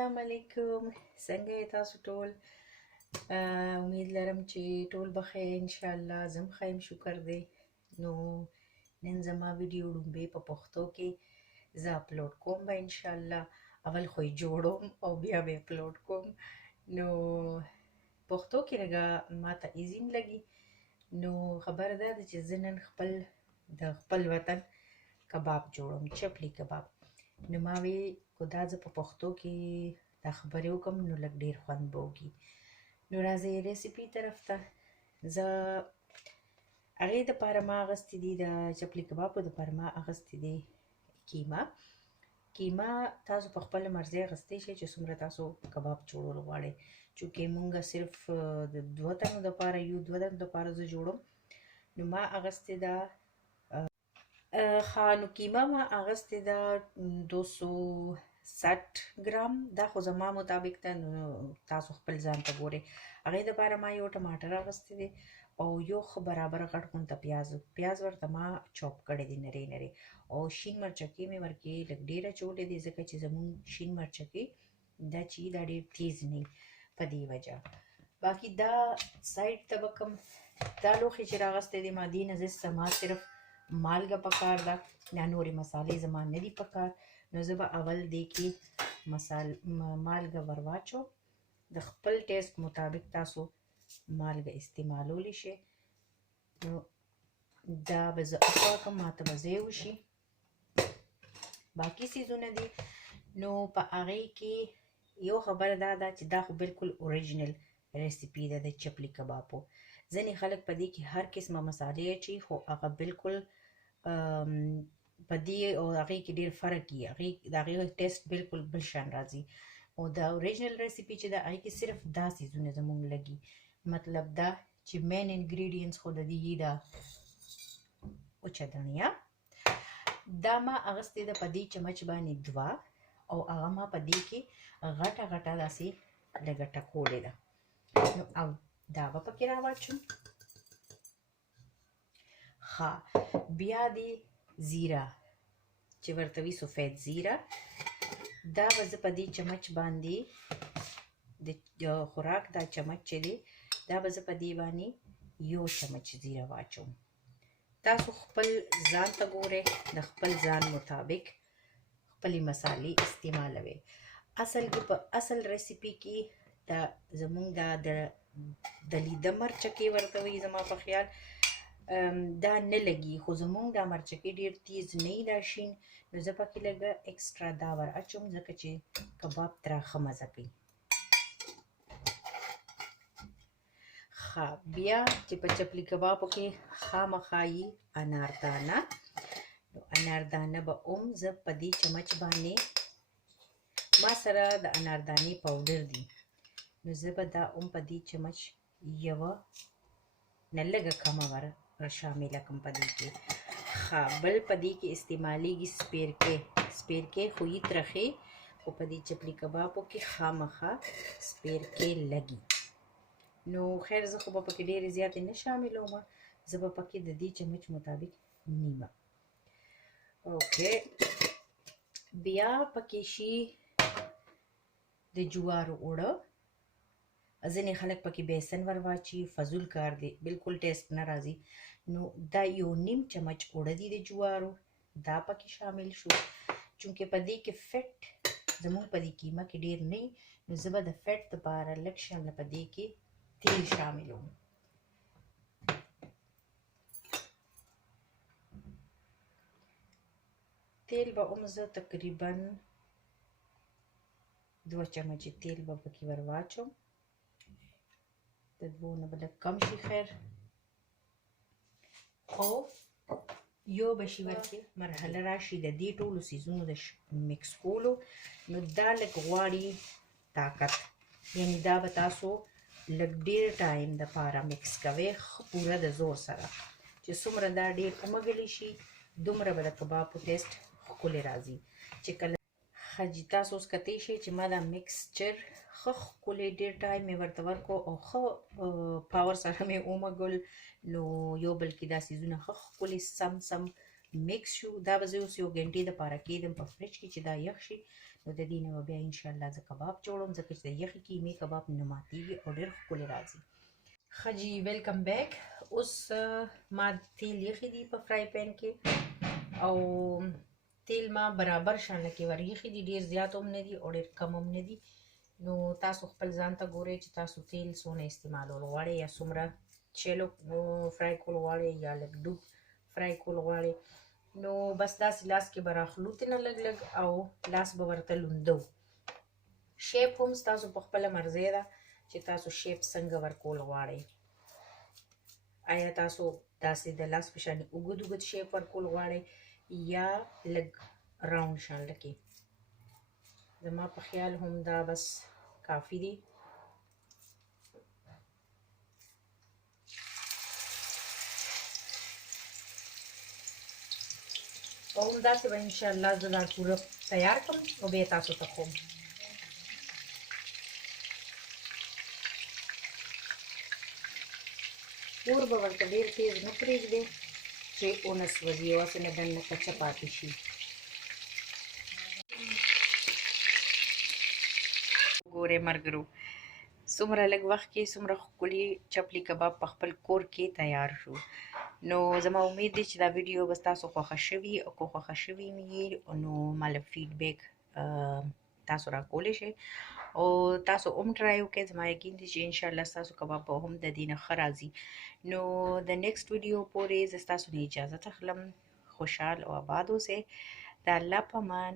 السلام علیکم، څنګه یې تاسو ټول؟ امید لرم چې ټول بخیر ان شاء الله. زم خیم شکر دی. نو نن زما ویډیو ډومبه په پښتو کې زه اپلوډ کوم به ان شاء الله. اول خو یې جوړوم او بیا به اپلوډ کوم. نو پښتو کې لږه ماته ایزی لګي. نو خبر ده چې زه نن د خپل وطن کباب جوړوم، چپلی کباب. نو ما وی کو دا زه په پښتو کې دا خبرې وکم نو لږ ډیر خوند به وکړي. نو راځئ ریسیپي طرف ته. زه هغې دپاره ما اخیستې دي د چپلی کبابو دپاره ما اخیستې دي کیما. تاسو په خپله مرضۍ اخیستی شئ چې څومره تاسو کباب جوړول غواړئ. چونکې مونږ صرف د دوه تنو دپاره زه جوړوم. نو ما اخیستې ده نو کیما ما اخیستې ده 260 ګرام. دا خو زما مطابق ده، نو تاسو خپل ځان ته ګورئ. هغې دپاره ما یو ټماټر اخیستی دی او یو ښه برابر غټ غونته پیاز ورته ما چوپ کړی دی نری او شین مرچکې مې ورکې لږ ډېره اچولې دي، ځکه چې زمونږ شین مرچکې دا چې دا ډېر تیز نه په دې وجه. باقي دا سایډ ته به کوم دا لوښي چې راغستی دی ما دې نه زما صرف مالګه پکار ده، یا نورې مسالې زما نه دي پکار. نو زه به اول دې کې مالګه ور واچوم. د خپل ټیسټ مطابق تاسو مالګه استعمالولی شئ. نو دا به زه وپاکم، ماته به ځای وشي. باقي څیزونه دي نو په هغې کې یو خبره دا ده چې دا خو بالکل اوریجنل ریسیپي ده د چپلی کبابو. ځینې خلک په دې کې هر قسمه مسالې اچوي، خو هغه بالکل په دې او هغې کې ډېر فرق وي. د هغې ټیسټ بالکل بل شان راځي. او د اوریجنل ریسیپي چې ده هغې کې صرف دا څیزونه زمونږ لګي. مطلب دا چې مین انګریډینټس خو د دې ده وچه دڼیا. دا ما اخیستې ده په دې چمچ باندې 2 او هغه ما په دې کې غټه داسې لږه ټکولې ده. نو او دا به پکې راواچوم. بیا دې زیره چې ورته وي سفید زیره، دا به زه په دې چمچ باندې د خوراک دا چمچ چې دی دا به زه په دې باندې 1 چمچ زیره واچوم. تاسو خپل ځان ته ګورئ، د خپل ځان مطابق خپلې مسالې استعمالوئ. اصل ریسیپي کې دا زمونږ د لیده مرچکې ورته وي زما په خیال دا نه لګي، خو زمونږ دا مرچکې ډېر تیز نه وي دا شین. نو زه پکې لږه اکسټرا دا ور اچوم ځکه چې کباب تراخه مزه کوي. بیا چې په چپلی کبابو کې خامخا یي اناردانه. نو اناردانه به زه په دې چمچ باندې ما سره د اناردانې پاوډر دي، نو زه به دا په دې چمچ یوه نه لږه کمه ور شامله کړم په دې کې. بل په دې کې استعمالیږي سپیرکې، خو یې ترخې، خو په دې چپلی کبابو کې خامخا سپیرکې لګي. نو خیر زه خو به پکې ډېرې زیاتې نه شاملوم، زه به پکې د دې چمچ مطابق نیمه. اوکې، بیا پکې شي د جوارو اوړه. ځینې خلک پکې بیسن ور واچي، فضول کار دی، بالکل ټیسټ نه راځي. نو دا 1 چمچ اوړه دي د جوارو، دا پکې شامل شو. چونکې په دې کې فیټ زمونږ په دې کیمه کې ډېر نه وي، نو زه به د فیټ دپاره لږ شمله په دې کې تیل شاملوم. تیل به زه تقریبا 2 چمچې تیل به پکې ور واچوم. د 2 نه به لږ کم شي خیر. او یو به شي ورکې مرحله راشي د دې ټولو څیزونو د مکس کولو. نو دا لږ غواړي طاقت، یعنې دا به تاسو لږ ډېر ټایم دپاره مکس کوئ پوره د زور سره، چې څومره دا ډېر ومږلی شي دومره به د کبابو ټیسټ ښکلی راځي. چې کله تاسو اوس کتی شئ چې ما دا مکسچر ښه ښکلی ډېر ټایم مې ورته ورکړو او ښه پاور سره مې ومږل. نو یو بل کې دا څیزونه ښه ښکلي سم میکس شو. دا به زه اوس یو ګنټې دپاره کېږدم په فریج کې چې دا یخ شي. نو د دې نه به بیا انشاءالله زه کباب جوړوم، ځکه چې د یخې کیمې کباب نه ماتېږي او ډېر ښکلی راځي. ښه جي ویلکم بیک. اوس ما تیل یخې دي په فرای پین کې او تیل ما برابر شانله کې ور یخې دي، ډېر زیات هم نه دي او ډېر کم هم نه دي. نو تاسو خپل ځان ته ګورئ چې تاسو تیل څونه استعمالول غواړئ یا څومره چیلو فرای کول غواړئ یا لږ ډوب فرای کول غواړئ. نو بس داسې لاس کې به راخلو ترېنه لږ لږ او لاس به ورته لونده و. شیپ هم ستاسو په خپله مرضی ده چې تاسو شیپ څنګه ورکول غواړئ. آیا تاسو داسې د لاس په شانې اوږد اوږد شیپ ورکول غواړئ یا لږ راوند شانله کې؟ زما په خیال هم دا بس کافي دی. او همداسې به انشاءالله زه دا پوره تیار کړم او بیا تاسو ته ښوم. اور به ورته ډېر تیز نه پرېږدئ چې ونه سوځي او هسې نه دننه کچه پاتې شي. ګورئ ملګرو، څومره لږ وخت کې څومره ښکلي چپلی کباب په خپل کور کې تیار شو. نو زما امید دی چې دا ویډیو به ستاسو خوښه شوي او که خوښه شوي مې نو ماله فیډبیک تاسو راکولی شئ او تاسو هم ټرای وکړئ. زما یقین دی چې انشاءالله ستاسو کباب به هم د دې نه ښه راځي. نو د نیکسټ ویډیو پورې زه ستاسو نه اجازت اخلم. خوشحال او آباد اوسئ. د الله په امان.